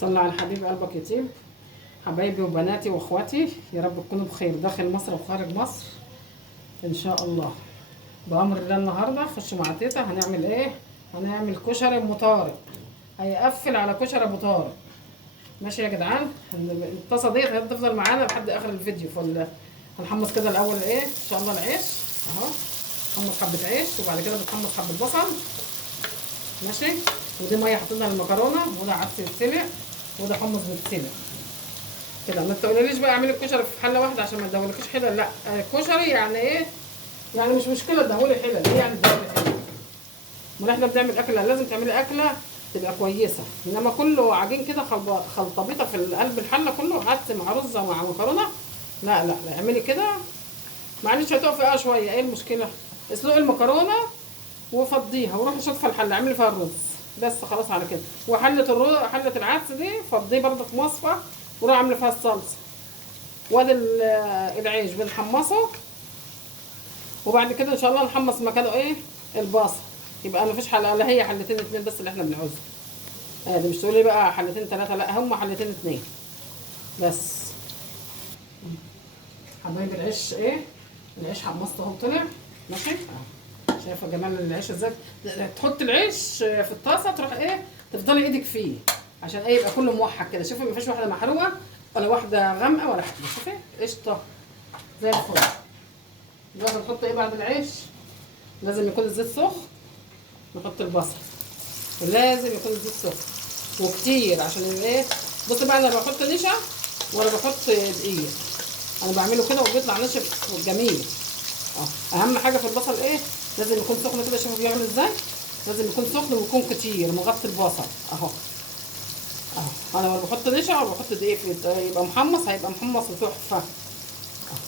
صلى على حبيب قلبك يتيم. حبايبي وبناتي واخواتي، يا رب تكونوا بخير داخل مصر وخارج مصر ان شاء الله. بامر الله النهارده خشوا مع تيتا. هنعمل ايه؟ هنعمل كشري ام طارق. هيقفل على كشري ابو طارق. ماشي يا جدعان؟ الطاسه ديت هتفضل معانا لحد اخر الفيديو. هنحمص كده الاول ايه ان شاء الله العيش اهو. نحمص حبه عيش وبعد كده بنحمص حبه بصل. ماشي. ودي ميه حطينا للمكرونه، وده عدس يتسلق، وده حمص بيتسلق كده. ما تقوليليش بقى اعملي الكشري في حله واحده عشان ما تدولكيش حلل. لا، الكشري يعني ايه؟ يعني مش مشكله تدولي حلل. ايه يعني تدولي حلل؟ ما احنا بنعمل اكله لازم تعملي اكله تبقى كويسه. انما كله عجين كده خلطبيطه في قلب الحله، كله عدس مع رز مع مكرونه. لا لا لا، اعملي كده. معلش هتقفي شويه. ايه المشكله؟ اسلقي المكرونه وفضيها وروحي شوفي الحله اعملي فيها الرز بس، خلاص على كده. وحله حله العدس دي فضيه برده في مصفى وروحي اعملي فيها الصلصه. وادي العيش بنحمصه، وبعد كده ان شاء الله نحمص مكانه ايه؟ البصل. يبقى ما فيش حله، لا هي حلتين اتنين بس اللي احنا بنعوزها. دي مش تقولي بقى حلتين ثلاثه، لا هم حلتين اتنين بس. حبايب العيش ايه؟ العيش حمصته اهو طلع. ماشي. شايفه جمال العيش ازاي؟ تحط العيش في الطاسه تروح ايه؟ تفضلي ايدك فيه عشان ايه؟ يبقى كله موحد كده. شوفي مفيش واحده محروقه ولا واحده غامقه ولا حاجه. شوفي قشطه زي الفل. دلوقتي نحط ايه بعد العيش؟ لازم يكون الزيت سخن. نحط البصل ولازم يكون الزيت سخن وكتير عشان ايه؟ بصي بقى، انا بحط نشا ولا بحط دقيق. انا بعمله كده وبيطلع ناشف وجميل. اهم حاجه في البصل ايه؟ لازم يكون سخن كده. شوفوا بيعمل ازاي؟ لازم يكون سخن ويكون كتير مغطي البصل اهو. انا ولا بحط نشا ولا بحط دقيق يبقى محمص. هيبقى محمص وتحفه.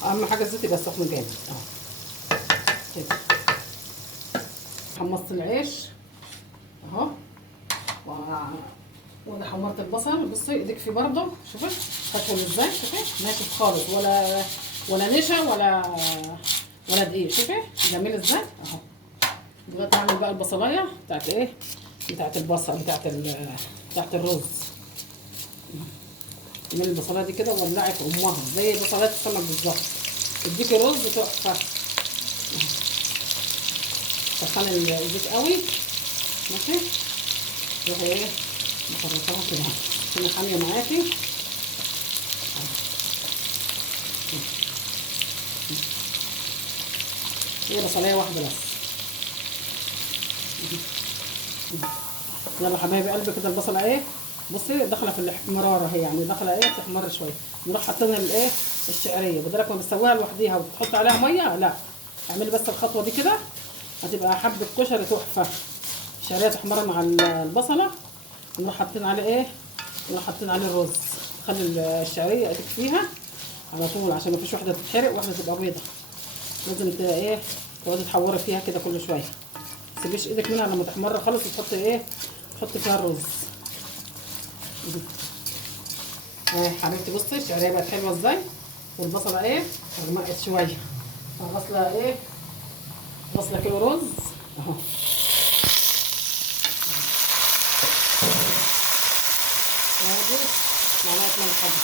اهم حاجه الزيت يبقى سخن جامد اهو كده. حمصت العيش اهو وانا حمرت البصل. بصي ايدك فيه برضه. شوفي هتقول ازاي؟ شوفي ناشف خالص، ولا نشا ولا دقيق. شوفي جميل ازاي اهو. دلوقتي هعمل بقى البصلايه بتاعت ايه؟ بتاعت البصل بتاعت الرز. من البصلايه دي كده ولعي في امها زي بصلايه السمك بالظبط. تديكي رز تحفه. سخني الزيت قوي. ماشي. روحي ايه؟ مخرطاها كده عشان حاميه معاكي. هي بصلايه واحده بس. يلا حبايبي قلبي كده البصله ايه؟ بصي داخله في الاحمرار اهي، يعني داخله ايه؟ تحمر شويه. نروح حاطين الايه؟ الشعريه. بدلك ما بتسويها لوحديها وبتحط عليها ميه، لا اعملي بس الخطوه دي كده هتبقى حبه كشري تحفه. الشعريه تحمر مع البصله. نروح حاطين عليه ايه؟ نروح حاطين عليه الرز. خلي الشعريه ايدك فيها على طول عشان ما فيش واحده تتحرق واحده تبقى بيضه. لازم ايه؟ تقعدي تحوري فيها كده كل شويه. ما تسيبيش ايدك منها لما تحمر خالص وتحطي ايه؟ تحطي فيها الرز. اهي حبيبتي بصي الشعريه بقت حلوه ازاي؟ والبصله ايه؟ غمقت شويه. غسله ايه؟ غسله كيلو رز اهو. ادي معلقه ملح حبه.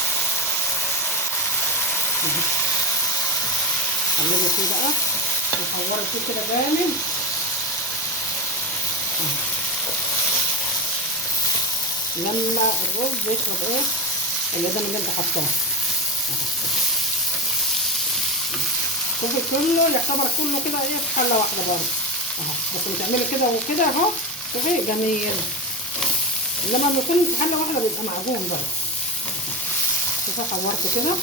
قلبي فيه بقى وحوري فيه كده جامد. لما الرز يشرب ايه؟ الادام اللي انت حطاه. شوفي كله يعتبر كله كده ايه في حله واحده برضه اهو. بس بتعملي كده وكده اهو. شوفي جميل. لما بيكون في حله واحده بيبقى معجون برضه. شوفي حورته كده اهو.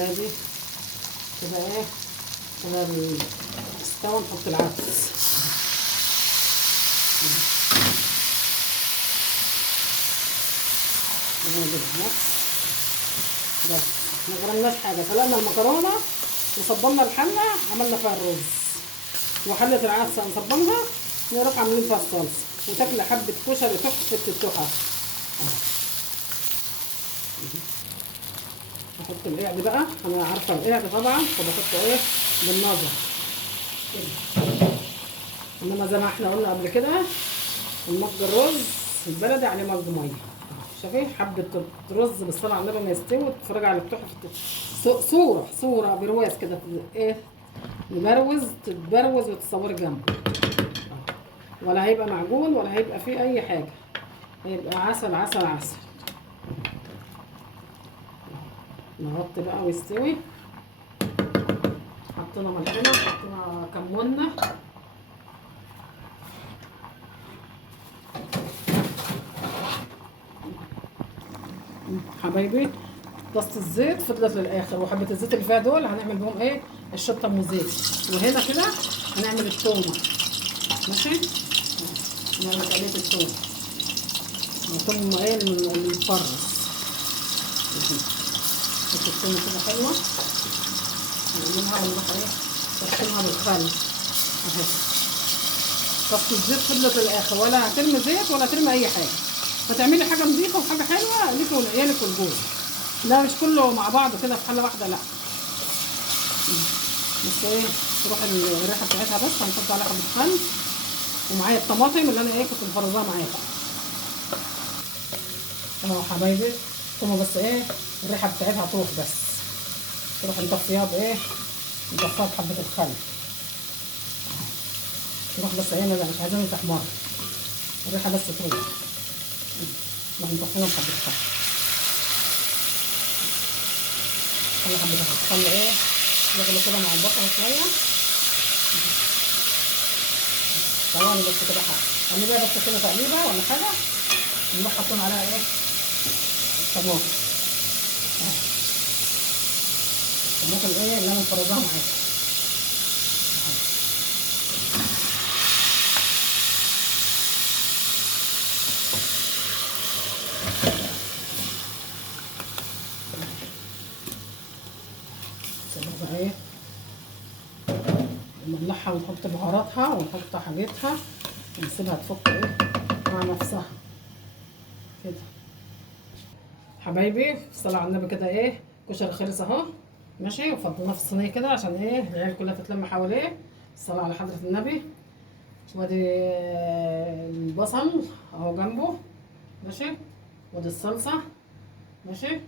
ادي كده ايه؟ كده استوى. نحط العدس. ادي العدس بس. ما غرمناش حاجه. سلقنا المكرونه وصبنا الحله عملنا فيها الرز، وحله العدس هنصبنها نروح عاملين فيها الصلصه وتاكلي حبه كشري تحفه التحف. احط القعد بقى. انا عارفه القعد طبعا فبحط ايه؟ بالنظر كده. انما زي ما احنا قلنا قبل كده المج الرز البلدي عليه مج ميه. شايفين حبه رز بالصلاه على النبي ما يستوي وتتفرج على التحفه. صوره برواز كده ايه، يبروز تتبروز وتصوري جنبه. ولا هيبقى معجون ولا هيبقى فيه اي حاجه، هيبقى عسل عسل عسل. نغطي بقى ويستوي. حطينا ملحنا، حطينا كمونة، حبايبي. طاسة الزيت فضلت للاخر، وحبة الزيت اللي فيها دول هنعمل بهم ايه الشطة وزيت. وهنا كده هنعمل التومة. ماشي، نعمل تقلية التوم. التوم ايه المفرز. التومة كده حلوة، نعملها ونروح ايه تقسمها بالخل اهي. طاسة الزيت فضلت للاخر، ولا هترمي زيت ولا هترمي اي حاجة. فتعملي حاجة نظيفة وحاجة حلوة ليكي ولعيالك والجوز. لا مش كله مع بعض كده في حلة واحدة، لا. بس ايه تروح الريحة بتاعتها. بس هنحط عليها حبة خل، ومعايا الطماطم اللي انا ايه كنت مفرزاها معاكم اهو حبايبي. ثم بس ايه الريحة بتاعتها تروح، بس تروح نطفيها بايه، نطفيها بحبة الخل. تروح بس ايه، مش عايزين تحمر، الريحة بس تروح. نروح نطفيها بحبة الخل. خلي حبة الخل ايه يغلوا كده مع البصل شوية. ثواني بس كده اعمليها بس كده تقليبة ولا حاجة. نروح حاطين عليها ايه الطماطم. الطماطم ايه اللي انا مفرزاها معاكم. بقى ايه نملحها ونحط بهاراتها ونحط حاجتها ونسيبها تفك ايه مع نفسها كده. حبايبي الصلاة على النبي كده ايه كشري خلص اهو. ماشي، وفضيناه في الصينيه كده عشان ايه العيال كلها تتلم حواليه. الصلاة على حضرة النبي. وادي البصل اهو جنبه. ماشي، وادي الصلصة. ماشي،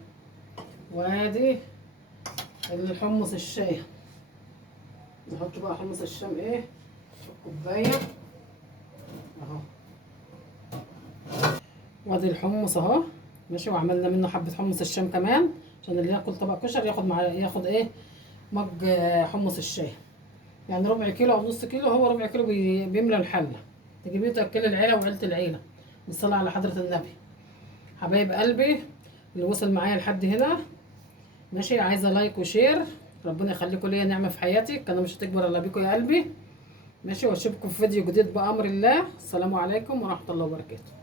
وادي الحمص الشاي. نحط بقى حمص الشام ايه في الكوبايه اهو. وادي الحمص اهو. ماشي، وعملنا منه حبه حمص الشام كمان عشان اللي ياكل طبق كشري ياخد معاه ياخد ايه مج حمص الشاي. يعني ربع كيلو او نص كيلو، هو ربع كيلو بيملى الحله. تجيبيه تاكلي العيله وعيله العيله. بالصلاه على حضره النبي. حبايب قلبي اللي وصل معايا لحد هنا، ماشي، عايزه لايك وشير. ربنا يخليكم ليا نعمه في حياتي، انا مش هتكبر الا بيكم يا قلبي. ماشي، واشوفكم في فيديو جديد بأمر الله. السلام عليكم ورحمة الله وبركاته.